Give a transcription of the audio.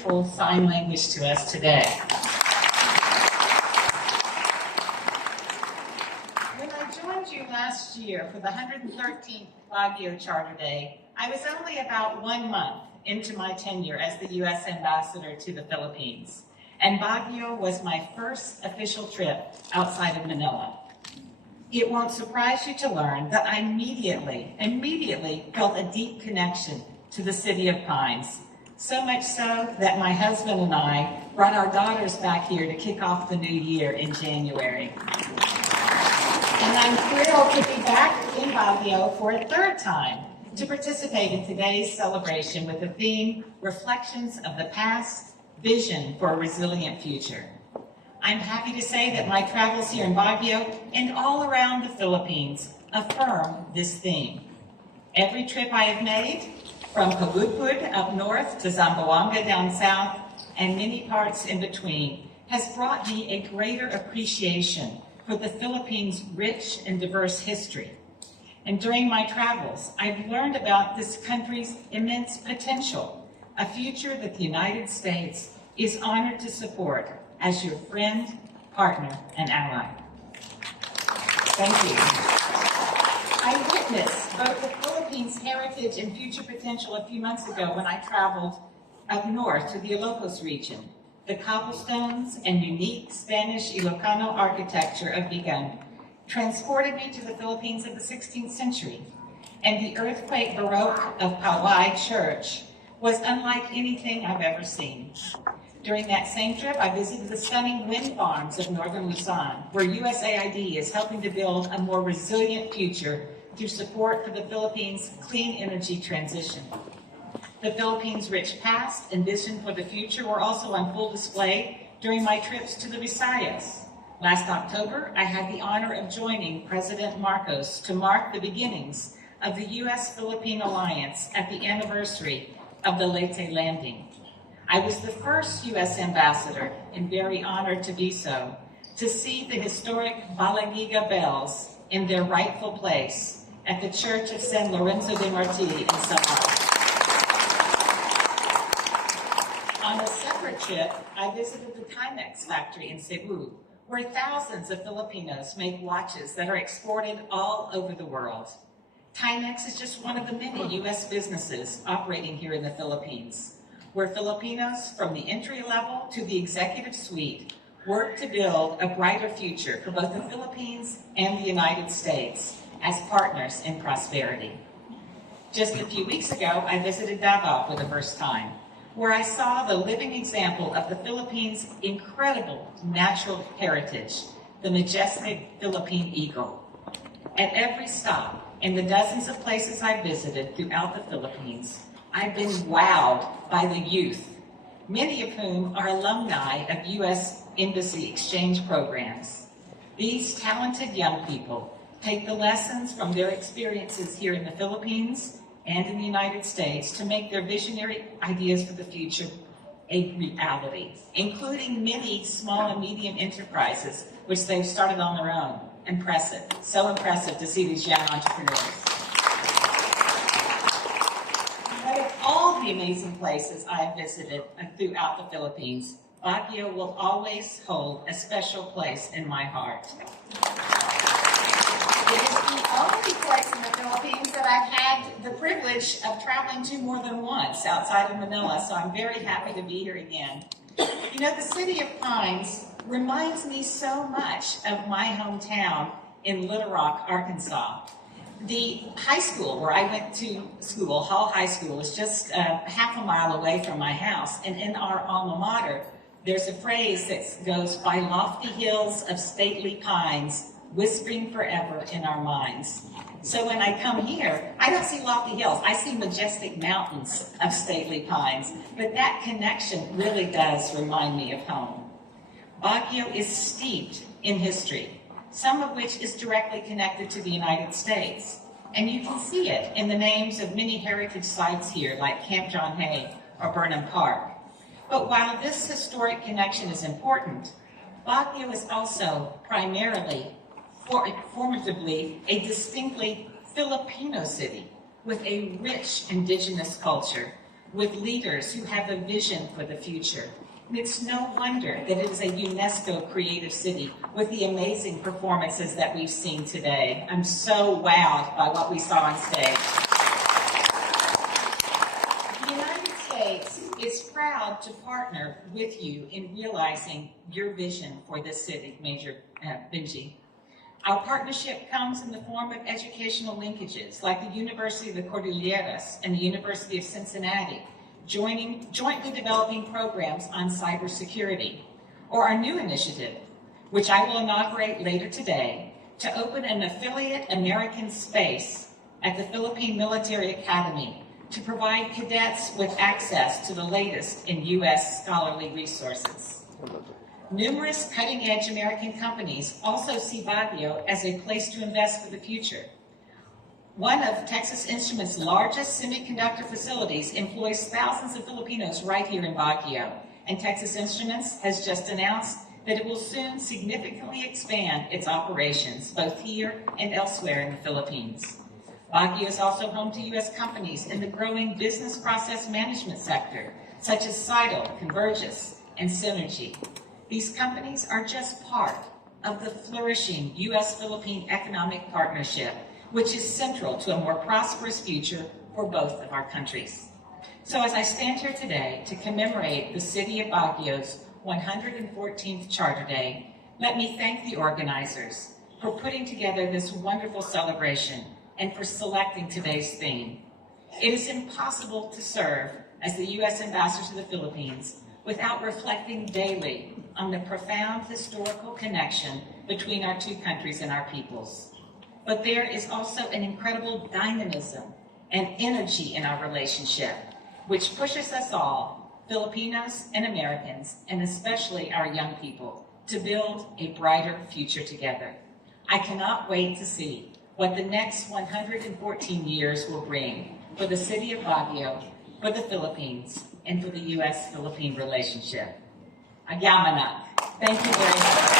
beautiful sign language to us today. When I joined you last year for the 113th Baguio Charter Day, I was only about 1 month into my tenure as the U.S. Ambassador to the Philippines, and Baguio was my first official trip outside of Manila. It won't surprise you to learn that I immediately felt a deep connection to the city of Pines, so much so that my husband and I brought our daughters back here to kick off the new year in January. And I'm thrilled to be back in Baguio for a third time to participate in today's celebration with the theme, Reflections of the Past, Vision for a Resilient Future. I'm happy to say that my travels here in Baguio and all around the Philippines affirm this theme. Every trip I have made, from Pagudpud up north to Zamboanga down south, and many parts in between, has brought me a greater appreciation for the Philippines' rich and diverse history. And during my travels, I've learned about this country's immense potential, a future that the United States is honored to support as your friend, partner, and ally. Thank you. I witnessed both the Philippines' heritage and future potential a few months ago when I traveled up north to the Ilocos region. The cobblestones and unique Spanish Ilocano architecture of Bigan transported me to the Philippines of the 16th century, and the earthquake Baroque of Pauay Church was unlike anything I've ever seen. During that same trip, I visited the stunning wind farms of northern Luzon, where USAID is helping to build a more resilient future through support for the Philippines' clean energy transition. The Philippines' rich past and vision for the future were also on full display during my trips to the Visayas. Last October, I had the honor of joining President Marcos to mark the beginnings of the U.S.-Philippine alliance at the anniversary of the Leyte landing. I was the first U.S. ambassador, and very honored to be so, to see the historic Balagiga bells in their rightful place at the Church of San Lorenzo de Marti in Samar. On a separate trip, I visited the Timex factory in Cebu, where thousands of Filipinos make watches that are exported all over the world. Timex is just one of the many U.S. businesses operating here in the Philippines, where Filipinos from the entry level to the executive suite work to build a brighter future for both the Philippines and the United States as partners in prosperity. Just a few weeks ago, I visited Davao for the first time, where I saw the living example of the Philippines' incredible natural heritage, the majestic Philippine eagle. At every stop, in the dozens of places I visited throughout the Philippines, I've been wowed by the youth, many of whom are alumni of U.S. Embassy exchange programs. These talented young people take the lessons from their experiences here in the Philippines and in the United States to make their visionary ideas for the future a reality, including many small and medium enterprises, which they've started on their own. Impressive, so impressive to see these young entrepreneurs. But of all the amazing places I have visited throughout the Philippines, Baguio will always hold a special place in my heart. It is the only place in the Philippines that I've had the privilege of traveling to more than once outside of Manila, so I'm very happy to be here again. You know, the city of Pines reminds me so much of my hometown in Little Rock, Arkansas. The high school where I went to school, Hall High School, is just half a mile away from my house, and in our alma mater, there's a phrase that goes, "By lofty hills of stately pines, whispering forever in our minds." So when I come here, I don't see lofty hills. I see majestic mountains of stately pines. But that connection really does remind me of home. Baguio is steeped in history, some of which is directly connected to the United States. And you can see it in the names of many heritage sites here, like Camp John Hay or Burnham Park. But while this historic connection is important, Baguio is also primarily formatively a distinctly Filipino city with a rich indigenous culture with leaders who have a vision for the future. And it's no wonder that it is a UNESCO creative city with the amazing performances that we've seen today. I'm so wowed by what we saw on stage. The United States is proud to partner with you in realizing your vision for this city, Major Benji. Our partnership comes in the form of educational linkages like the University of the Cordilleras and the University of Cincinnati, jointly developing programs on cybersecurity, or our new initiative, which I will inaugurate later today, to open an affiliate American space at the Philippine Military Academy to provide cadets with access to the latest in U.S. scholarly resources. Numerous cutting-edge American companies also see Baguio as a place to invest for the future. One of Texas Instruments' largest semiconductor facilities employs thousands of Filipinos right here in Baguio, and Texas Instruments has just announced that it will soon significantly expand its operations, both here and elsewhere in the Philippines. Baguio is also home to U.S. companies in the growing business process management sector, such as Seidel, Convergys, and Synergy. These companies are just part of the flourishing U.S.-Philippine economic partnership, which is central to a more prosperous future for both of our countries. So as I stand here today to commemorate the City of Baguio's 114th Charter Day, let me thank the organizers for putting together this wonderful celebration and for selecting today's theme. It is impossible to serve as the U.S. Ambassador to the Philippines without reflecting daily on the profound historical connection between our two countries and our peoples. But there is also an incredible dynamism and energy in our relationship, which pushes us all, Filipinos and Americans, and especially our young people, to build a brighter future together. I cannot wait to see what the next 114 years will bring for the city of Baguio, for the Philippines, and for the U.S.-Philippine relationship. Agyamanap. Thank you very much.